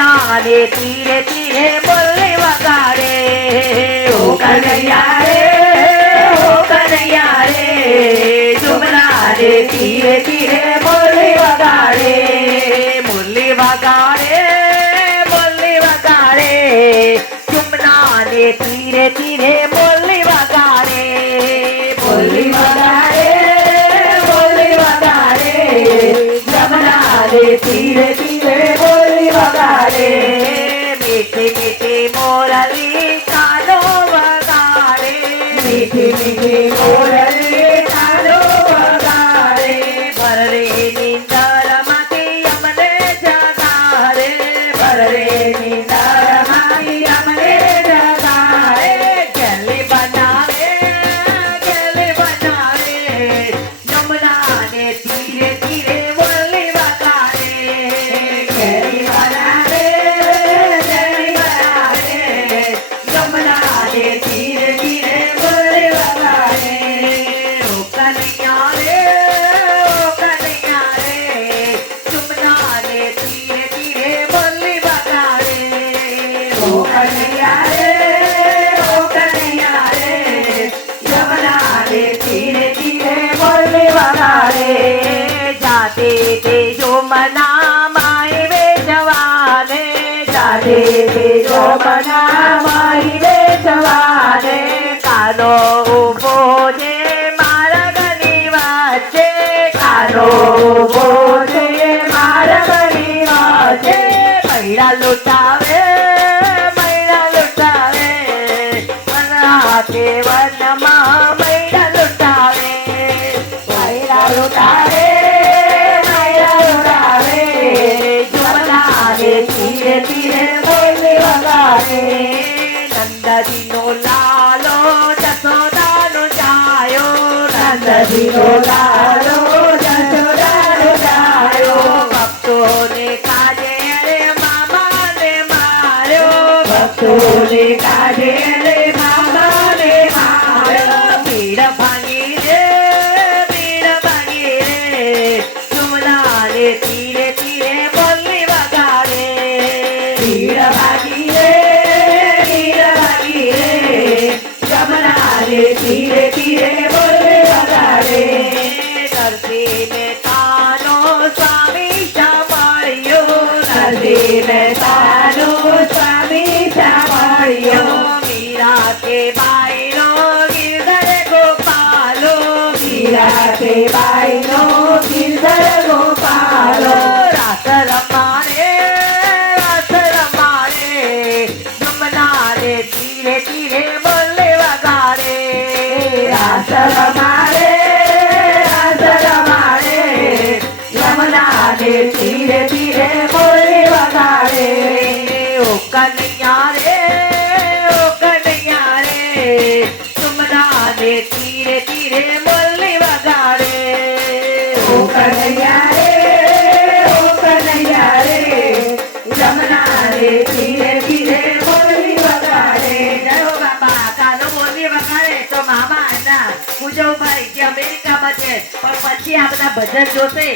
જમના ને તીરે તીરે બોલી વગાડે ઓ કનૈયા રે ઓ કનૈયા રે જમના ને તીરે તીરે બોલી વગાડે બોલી વગાડે જમના ને તીરે તીરે બોલી વગાડે બોલી વગાડે જમના ને તીરે તીરે બોલી વગાડે મીઠી મીઠી મોરલી કાનો વગાડે મીઠી મીઠી મોરલી કાનો વગાડે ભરે નિંદરમાંથી અમને જગાડે ભરે નિંદરમાંથી અમને જગાડે ગેલી બનાવે જમના ને તીરે તીરે બોલી વગાડે ગેલી બનાવે જમના ને તીરે તીરે બોલી વગાડે ઓ કનૈયા રે જમના ને તીરે તીરે બોલી વગાડે ઓ કનૈયા રે જમના ને તીરે તીરે બોલી વગાડે જાતે તે જો મના માય વે જવાને જાતે તે જો મના માય વે જવાને કાનો ઉભો છે મારા ગની વચ્ચે કાનો ઉભો છે મારા ગની વચ્ચે મૈડા લૂંટાવે હાથે વનમાં મૈડા લૂંટાવે જમના ને તીરે તીરે બોલી વગાડે નંદજીનો લાલો જસોદાનો જાયો નંદજીનો લાલો જસોદાનો જાયો ભક્તોને કાજે રે મામાને માર્યો ભક્તોને કાજે રે મામાને માર્યો ભીડ ભાંગી રે જમના ને તીરે તીરે બોલી વગાડે ભીડ ભાગી રે જમના ને તીરે તીરે બોલી વગાડે નરસિંહ મહેતાનો સ્વામી સાંભળ્યો નરસિંહ મહેતાનો સ્વામી સાંભળ્યો મીરા કે બાઈનો ગિરધર ગોપાલો મીરા કે બાઈનો ગિરધર ગોપાલો રાસ રમાડે જમના ને તીરે તીરે બોલી વગાડે રાસ રમાડે જમના ને તીરે તીરે બોલી વગાડે ઓ કનૈયા રે જમના ને તીરે તીરે બોલી વગાડે ઓ કનૈયા રે જમના ને તીરે તીરે બોલી વગાડે જય હો બાપા કાનો બોલી વગાડે તો મામા એના પૂજવભાઈ જે અમેરિકામાં છે પણ પછી આ બધા ભજન જોશે